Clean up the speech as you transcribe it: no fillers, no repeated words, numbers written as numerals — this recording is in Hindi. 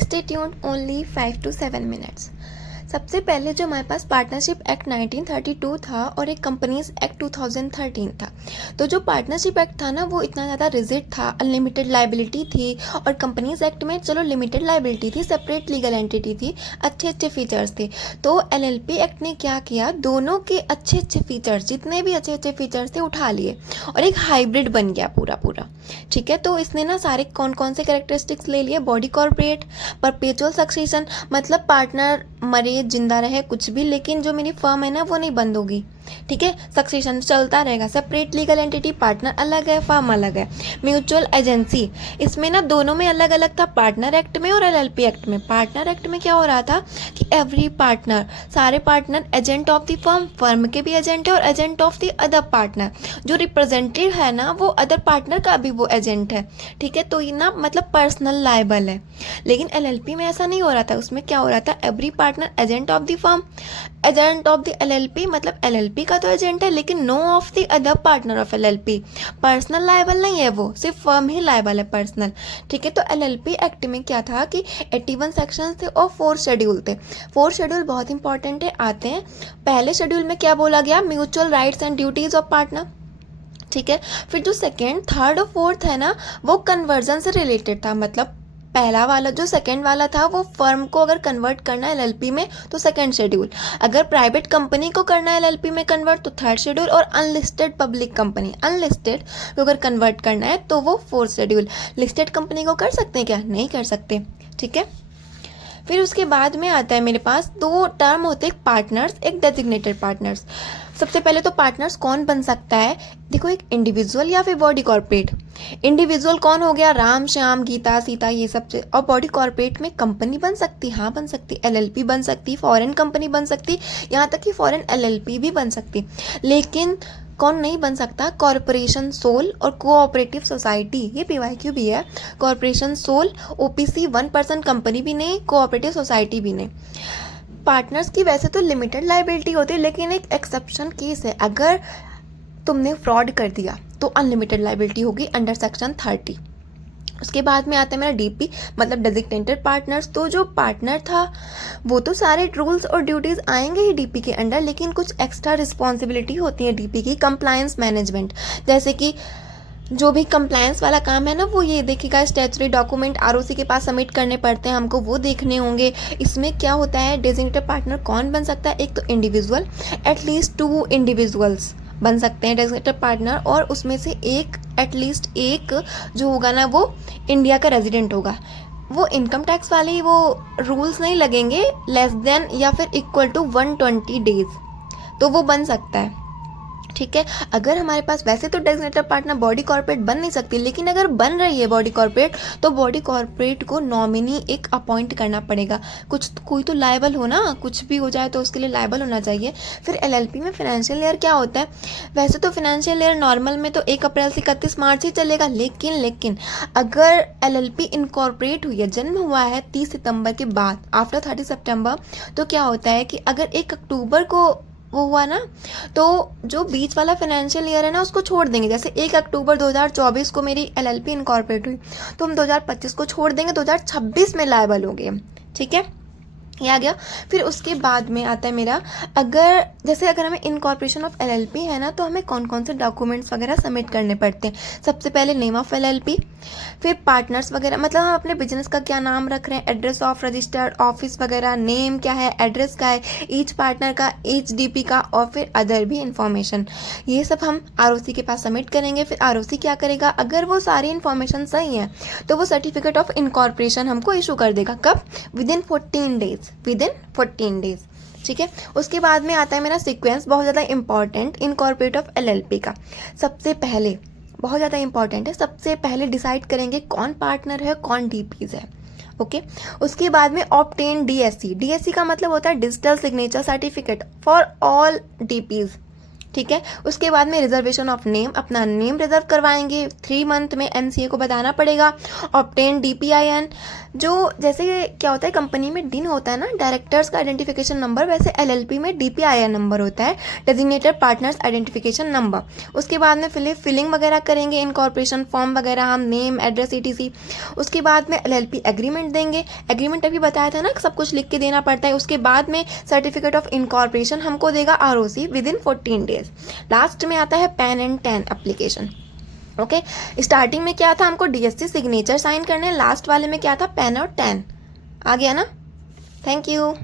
Stay tuned only 5 to 7 minutes. सबसे पहले जो हमारे पास पार्टनरशिप एक्ट 1932 था और एक कंपनीज एक्ट 2013 था। तो जो पार्टनरशिप एक्ट था ना वो इतना ज़्यादा रिजिड था, अनलिमिटेड लाइबिलिटी थी, और कंपनीज एक्ट में चलो लिमिटेड लाइबिलिटी थी, सेपरेट लीगल एंटिटी थी, अच्छे अच्छे फीचर्स थे। तो एलएलपी एक्ट ने क्या किया, दोनों के अच्छे अच्छे फीचर्स, जितने भी अच्छे अच्छे फीचर्स थे उठा लिए और एक हाइब्रिड बन गया पूरा पूरा। ठीक है, तो इसने ना सारे कौन कौन से कैरेक्टरिस्टिक्स ले लिए, बॉडी कॉर्पोरेट, परपेचुअल सक्सेशन, मतलब पार्टनर मरे जिंदा रहे कुछ भी, लेकिन जो मेरी फर्म है ना वो नहीं बंद होगी। ठीक है, सक्सेशन चलता रहेगा। सेपरेट लीगल एंटिटी, पार्टनर अलग है, फर्म अलग है। म्यूचुअल एजेंसी, इसमें ना दोनों में अलग अलग था, पार्टनर एक्ट में और एलएलपी एक्ट में। पार्टनर एक्ट में क्या हो रहा था कि एवरी पार्टनर, सारे partner agent of the firm, firm के भी एजेंट है और agent of the other partner, जो रिप्रेजेंटेटिव है ना वो अदर पार्टनर का भी वो एजेंट है। ठीक है, तो ये ना मतलब पर्सनल लायबल है। लेकिन एलएलपी में ऐसा नहीं हो रहा था, उसमें क्या हो रहा था, every partner agent of the firm, agent of the LLP, मतलब एलएलपी का तो एजेंट है लेकिन no of the other partner of LLP. Personal liable नहीं है वो, सिर्फ फर्म ही लायबल है पर्सनल। ठीक है, तो एलएलपी एक्ट में क्या था कि 81 सेक्शन थे और 4 शेड्यूल थे। 4 शेड्यूल बहुत इंपॉर्टेंट है, आते हैं। पहले शेड्यूल में क्या बोला गया, mutual rights and duties of partner. ठीक है, फिर जो सेकेंड, थर्ड और फोर्थ है ना वो कन्वर्जन से रिलेटेड था। मतलब पहला वाला जो सेकंड वाला था वो फर्म को अगर कन्वर्ट करना है एलएलपी में तो सेकंड शेड्यूल, अगर प्राइवेट कंपनी को करना है एलएलपी में कन्वर्ट तो थर्ड शेड्यूल, और अनलिस्टेड पब्लिक कंपनी, अनलिस्टेड को अगर कन्वर्ट करना है तो वो फोर्थ शेड्यूल। लिस्टेड कंपनी को कर सकते हैं क्या, नहीं कर सकते। ठीक है, फिर उसके बाद में आता है मेरे पास 2 टर्म होते हैं, पार्टनर्स, एक डेजिग्नेटेड पार्टनर्स। सबसे पहले तो पार्टनर्स कौन बन सकता है, देखो, एक इंडिविजुअल या फिर बॉडी कॉर्पोरेट। इंडिविजुअल कौन हो गया, राम श्याम गीता सीता ये सब, और बॉडी कॉर्पोरेट में कंपनी बन सकती, हाँ बन सकती, एलएलपी बन सकती, फॉरेन कंपनी बन सकती, यहाँ तक कि फॉरेन एलएलपी भी बन सकती। लेकिन कौन नहीं बन सकता, कॉरपोरेशन सोल और कोऑपरेटिव सोसाइटी, ये पीवाईक्यू भी है। कॉरपोरेशन सोल, ओपीसी 1% कंपनी भी नहीं, कोऑपरेटिव सोसाइटी भी नहीं। पार्टनर्स की वैसे तो लिमिटेड लाइबिलिटी होती है, लेकिन एक एक्सेप्शन केस है, अगर तुमने फ्रॉड कर दिया तो अनलिमिटेड लाइबिलिटी होगी अंडर सेक्शन 30। उसके बाद में आता है मेरा डीपी, मतलब डेजिग्नेटेड पार्टनर्स। तो जो पार्टनर था वो तो सारे रूल्स और ड्यूटीज़ आएंगे ही डीपी के अंडर, लेकिन कुछ एक्स्ट्रा रिस्पॉन्सिबिलिटी होती है डीपी की, कंप्लायंस मैनेजमेंट, जैसे कि जो भी कंप्लायंस वाला काम है ना वो ये देखिएगा, स्टैट्यूटरी डॉक्यूमेंट आरओसी के पास सबमिट करने पड़ते हैं हमको, वो देखने होंगे। इसमें क्या होता है, डेजिग्नेटेड पार्टनर कौन बन सकता है, एक तो इंडिविजुअल, एटलीस्ट 2 इंडिविजुअल्स बन सकते हैं डेजिग्नेटेड पार्टनर, और उसमें से एक, एटलीस्ट एक जो होगा ना वो इंडिया का रेजिडेंट होगा। वो इनकम टैक्स वाले वो रूल्स नहीं लगेंगे, लेस देन या फिर इक्वल टू 120 डेज, तो वो बन सकता है। ठीक है, अगर हमारे पास वैसे तो डेजिग्नेटेड पार्टनर बॉडी कॉर्पोरेट बन नहीं सकती, लेकिन अगर बन रही है बॉडी कॉर्पोरेट तो बॉडी कॉर्पोरेट को नॉमिनी एक अपॉइंट करना पड़ेगा। कोई तो लायबल हो ना, कुछ भी हो जाए तो उसके लिए लायबल होना चाहिए। फिर एलएलपी में फाइनेंशियल ईयर क्या होता है, वैसे तो फाइनेंशियल ईयर नॉर्मल में तो 1 अप्रैल से 31 मार्च ही चलेगा, लेकिन अगर एलएलपी इनकॉर्पोरेट हुई है, जन्म हुआ है 30 सितंबर के बाद, आफ्टर 30 सितंबर, तो क्या होता है कि अगर 1 अक्टूबर को वो हुआ ना, तो जो बीच वाला फाइनेंशियल ईयर है ना उसको छोड़ देंगे। जैसे 1 अक्टूबर 2024 को मेरी एलएलपी इनकॉर्पोरेट हुई तो हम 2025 को छोड़ देंगे, 2026 में लायबल हो गए। ठीक है, ये आ गया। फिर उसके बाद में आता है मेरा, अगर हमें इनकॉर्पोरेशन ऑफ एलएलपी है ना तो हमें कौन कौन से डॉक्यूमेंट्स वगैरह सबमिट करने पड़ते हैं। सबसे पहले नेम ऑफ एलएलपी, फिर पार्टनर्स वगैरह, मतलब हम अपने बिजनेस का क्या नाम रख रहे हैं, एड्रेस ऑफ रजिस्टर्ड ऑफिस वगैरह, नेम क्या है, एड्रेस क्या है, ईच पार्टनर का, ईच डीपी का, और फिर अदर भी इंफॉर्मेशन, ये सब हम आरओसी के पास सबमिट करेंगे। फिर आरओसी क्या करेगा, अगर वो सारी इन्फॉर्मेशन सही है तो वो सर्टिफिकेट ऑफ इनकॉर्पोरेशन हमको इशू कर देगा। कब, विदिन 14 डेज। ठीक है, उसके बाद में आता है मेरा सीक्वेंस, बहुत ज़्यादा इंपॉर्टेंट, इनकॉर्पोरेट ऑफ एलएलपी का। सबसे पहले बहुत ज़्यादा इंपॉर्टेंट है, सबसे पहले डिसाइड करेंगे कौन पार्टनर है, कौन डीपीज है। ओके, उसके बाद में ऑब्टेन डीएससी। डीएससी का मतलब होता है digital signature certificate for all DPs. ठीक है। उसके बाद में रिजर्वेशन ऑफ नेम, अपना नेम रिजर्व करवाएंगे, 3 मंथ में एमसीए को बताना पड़ेगा। ऑब्टेन डीपीआईएन, जो जैसे क्या होता है कंपनी में डिन होता है ना डायरेक्टर्स का आइडेंटिफिकेशन नंबर, वैसे एलएलपी में डीपीआईएन नंबर होता है, डेजिग्नेटेड पार्टनर्स आइडेंटिफिकेशन नंबर। उसके बाद में फिलिंग वगैरह करेंगे, इनकॉर्पोरेशन फॉर्म वगैरह, हम नेम एड्रेस ईटीसी। उसके बाद में एलएलपी एग्रीमेंट देंगे, एग्रीमेंट अभी बताया था ना सब कुछ लिख के देना पड़ता है। उसके बाद में सर्टिफिकेट ऑफ इनकॉर्पोरेशन हमको देगा ROC with in 14 days. Last में आता है pan and tan application. Okay, starting में क्या था, हमको डीएससी सिग्नेचर साइन करने, लास्ट वाले में क्या था, पैन और टैन। आ गया ना? Thank you.